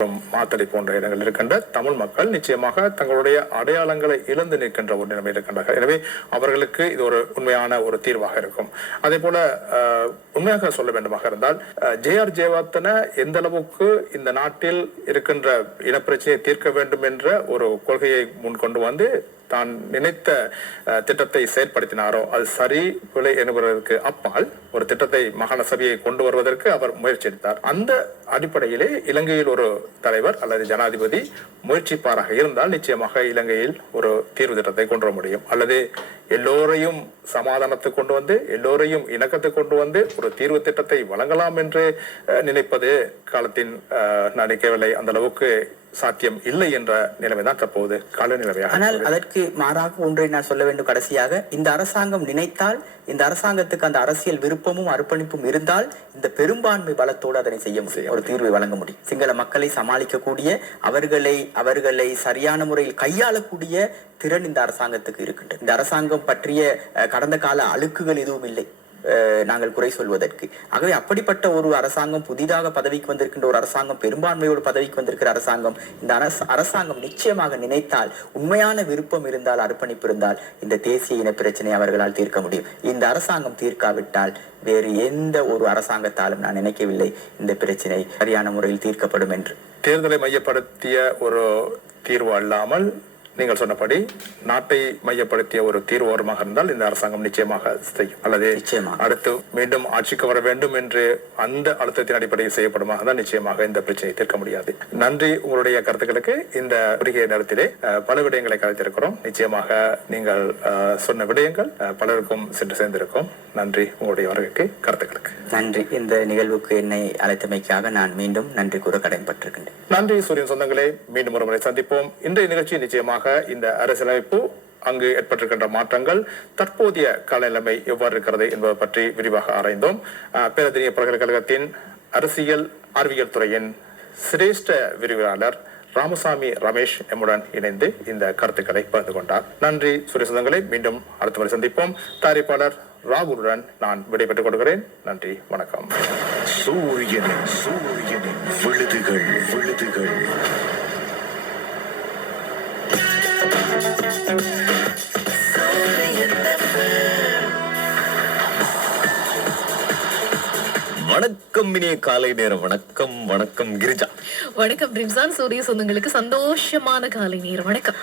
மாத்தளை போன்ற இடங்கள் இருக்கின்ற தமிழ் மக்கள் நிச்சயமாக தங்களுடைய அடையாளங்களை இழந்து நிற்கின்ற ஒரு நிலைமை இருக்கின்றார்கள். எனவே அவர்களுக்கு இது ஒரு உண்மையான ஒரு தீர்வாக இருக்கும். அதே போல உண்மையாக சொல்ல வேண்டுமாக இருந்தால் ஜே.ஆர். ஜெயவர்தன எந்த அளவுக்கு இந்த நாட்டில் இருக்கின்ற இனப்பிரச்சனையை தீர்க்க வேண்டும் என்ற ஒரு கொள்கையை முன்கொண்டு வந்து தான் நினைத்த திட்டத்தை செயற்படுத்தினாரோ அது சரி பிழை என்பதற்கு அப்பால் ஒரு திட்டத்தை மாகாண சபையை கொண்டு வருவதற்கு அவர் முயற்சி எடுத்தார். அந்த அடிப்படையிலே இலங்கையில் ஒரு தலைவர் அல்லது ஜனாதிபதி முயற்சிப்பாராக இருந்தால் நிச்சயமாக இலங்கையில் ஒரு தீர்வு திட்டத்தை கொண்டு வர முடியும். அல்லது எல்லோரையும் சமாதானத்தை கொண்டு வந்து எல்லோரையும் இணக்கத்தை கொண்டு வந்து ஒரு தீர்வு திட்டத்தை வழங்கலாம் என்று நினைப்பது காலத்தின் நினைக்கவில்லை. அந்த அளவுக்கு சாத்தியம் இல்லை என்ற நிலைமைதான் தற்போது கால நிலைமையாக. ஆனால் அதற்கு மாறாக ஒன்றை நான் சொல்ல வேண்டும் கடைசியாக, இந்த அரசாங்கம் நினைத்தால், இந்த அரசாங்கத்துக்கு அந்த அரசியல் விருப்பமும் அர்ப்பணிப்பும் இருந்தால் இந்த பெரும்பான்மை பலத்தோடு அதனை செய்ய முடியும், ஒரு தீர்வை வழங்க முடியும். சிங்கள மக்களை சமாளிக்கக்கூடிய, அவர்களை சரியான முறையில் கையாளக்கூடிய திறன் இந்த அரசாங்கத்துக்கு இருக்கின்றது. இந்த அரசாங்கம் பற்றிய கடந்த கால அழுக்குகள் எதுவும் இல்லை நாங்கள் குறை சொல்வதற்கு. ஆகவே அப்படிப்பட்ட ஒரு அரசாங்கம், புதிதாக பதவிக்கு வந்திருக்கின்ற ஒரு அரசாங்கம், பெரும்பான்மையோடு பதவிக்கு வந்திருக்கிற அரசாங்கம், இந்த அரசாங்கம் நிச்சயமாக நினைத்தால், உண்மையான விருப்பம் இருந்தால், அர்ப்பணிப்பு இருந்தால் இந்த தேசிய இன பிரச்சனை அவர்களால் தீர்க்க முடியும். இந்த அரசாங்கம் தீர்க்காவிட்டால் வேறு எந்த ஒரு அரசாங்கத்தாலும் நான் நினைக்கவில்லை இந்த பிரச்சனை சரியான முறையில் தீர்க்கப்படும் என்று. தேர்தலை மையப்படுத்திய ஒரு தீர்வு அல்லாமல் நீங்கள் சொன்னபடி நாட்டை மையப்படுத்திய ஒரு தீர்வோரமாக இருந்தால் இந்த அரசாங்கம் நிச்சயமாக செய்யும். அல்லது அடுத்து மீண்டும் ஆட்சிக்கு வர வேண்டும் என்று அந்த அழுத்தத்தின் அடிப்படையில் செய்யப்படுமாக தான் நிச்சயமாக இந்த பிரச்சனையை தீர்க்க முடியாது. நன்றி உங்களுடைய கருத்துக்களுக்கு. இந்த குறுகிய நேரத்திலே பல விடயங்களை கலைத்திருக்கிறோம். நிச்சயமாக நீங்கள் சொன்ன விடயங்கள் பலருக்கும் சென்று சேர்ந்திருக்கும். நன்றி உங்களுடைய வருகைக்கு, கருத்துக்களுக்கு நன்றி. இந்த நிகழ்வுக்கு என்னை அழைத்தமைக்காக நான் மீண்டும் நன்றி கூற கடமைப்பட்டிருக்கின்றேன். நன்றி சூரியன் சொந்தங்களே, மீண்டும் ஒரு முறை சந்திப்போம். இன்றைய நிகழ்ச்சி நிச்சயமாக இந்த அரசியலமைப்பு, அங்கு ஏற்பட்டிருக்கின்ற மாற்றங்கள், தற்போதைய காலநிலைமை எவ்வாறு இருக்கிறது என்பது பற்றி விரிவாக ஆராய்ந்தோம். பேரறிஞர் பல்கலைக்கழகத்தின் அரசியல் அறிவியல் துறையின் சிரேஷ்ட விரிவாளர் ராமசாமி ரமேஷ் எம்முடன் இணைந்து இந்த கருத்துக்களை பகிர்ந்து கொண்டார். நன்றி சுரேசந்தங்களை. மீண்டும் அடுத்த முறை சந்திப்போம். தயாரிப்பாளர் ராகுலுடன் நான் விடைபெற்றுக் கொடுக்கிறேன். நன்றி, வணக்கம். சூரியனின் விழுதுகள் விழுதுகள். வணக்கம் இனிய காலை நேரம். வணக்கம் வணக்கம் கிரிஜா. வணக்கம் ரிம்சான். சூரிய சொந்தங்களுக்கு சந்தோஷமான காலை நேரம் வணக்கம்.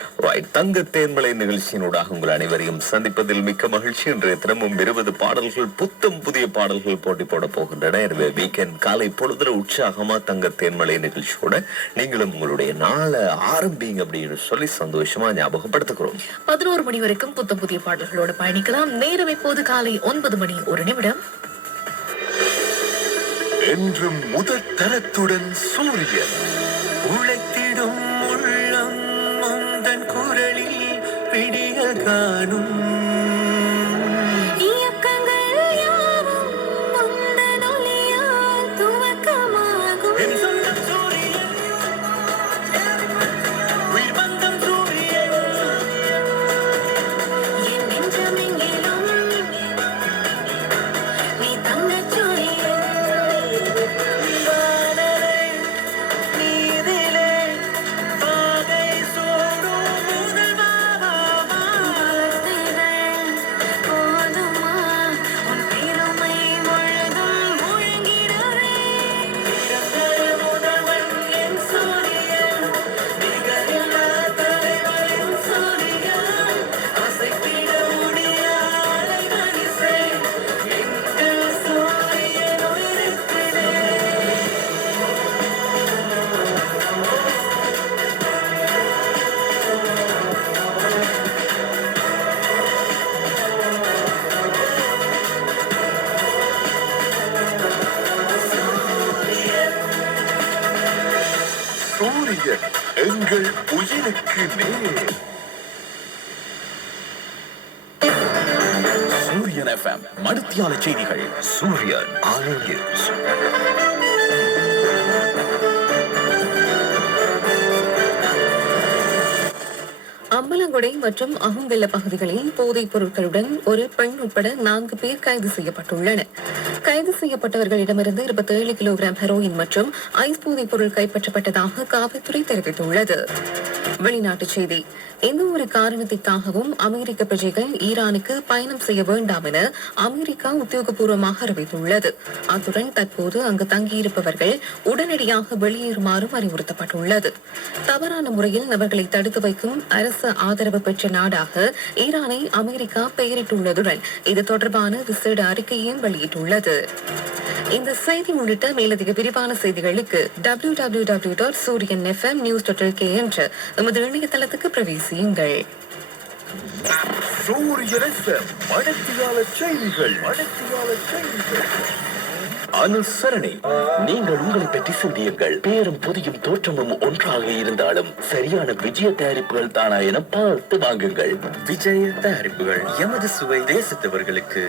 தங்க தேன்மலை நிகழ்ச்சியினூடாக உங்கள் அனைவரையும் சந்திப்பதில் மிக்க மகிழ்ச்சி. இன்றைய தினமும் 20 பாடல்கள், புத்தம் புதிய பாடல்கள் போட்டி போட போகின்றன. எனவே வீக்கெண்ட் காலை பொழுதுல உற்சாகமா தங்க தேன்மலை நிகழ்ச்சியோட நீங்களும் உங்களுடைய நாளை ஆரம்பிங்க அப்படின்னு சொல்லி சந்தோஷமா ஞாபகப்படுத்துகிறோம். 11 மணி வரைக்கும் புத்தம் புதிய பாடல்களோட பயணிக்கலாம். நேரம் இப்போது காலை 9 மணி 1 நிமிடம். என்றும் முதற் தரத்துடன் சூரியன் உழைத்திடும் உள்ளம் முந்தன் குரலில் பிடிய காணும். எங்கள் உயிருக்கு நேர். சூரியன் FM மணித்தியால செய்திகள். சூரியன் ஆலோஸ். அம்பலங்குளம் புல்கொடை மற்றும் அகுங்கல்ல பகுதிகளில் போதைப் பொருட்களுடன் ஒரு பெண் உட்பட 4 பேர் கைது செய்யப்பட்டுள்ளனர். கைது செய்யப்பட்டவர்களிடமிருந்து 27 கிலோகிராம் ஹெரோயின் மற்றும் ஐஸ் போதைப் பொருள் கைப்பற்றப்பட்டதாக காவல்துறை தெரிவித்துள்ளது. வெளிநாட்டுச் செய்தி. எந்த ஒரு காரணத்திற்காகவும் அமெரிக்க பிரஜைகள் ஈரானுக்கு பயணம் செய்ய வேண்டாம் என அமெரிக்கா உத்தியோகபூர்வமாக அறிவித்துள்ளது. அத்துடன் தற்போது அங்கு தங்கியிருப்பவர்கள் உடனடியாக வெளியேறுமாறும் அறிவுறுத்தப்பட்டுள்ளது. தவறான முறையில் நபர்களை தடுத்து வைக்கும் அரசு ஆதரவு பெற்ற நாடாக ஈரானை அமெரிக்கா பெயரிட்டுள்ளதுடன் இது தொடர்பான விசேட அறிக்கையையும் வெளியிட்டுள்ளது. இந்த செய்தி உள்ளிட்ட மேலதிக விரிவான செய்திகளுக்கு www.suriyanfmnews.lk என்ற நமது இணையதளத்துக்கு பிரவேசியுங்கள். அனுசரணை. நீங்கள் உங்களை பற்றி சிந்தியுங்கள். பேரும் புதியும் தோற்றமும் ஒன்றாக இருந்தாலும் சரியான விஜய தயாரிப்புகள் தானா என பார்த்து வாங்குங்கள். விஜய தயாரிப்புகள், எமது சுவை தேசத்தவர்களுக்கு.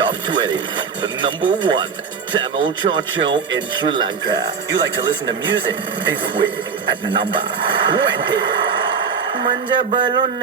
Top 20, the number 1 Tamil chart show in Sri Lanka. You like to listen to music this week at number 20. மஞ்ச பலூன்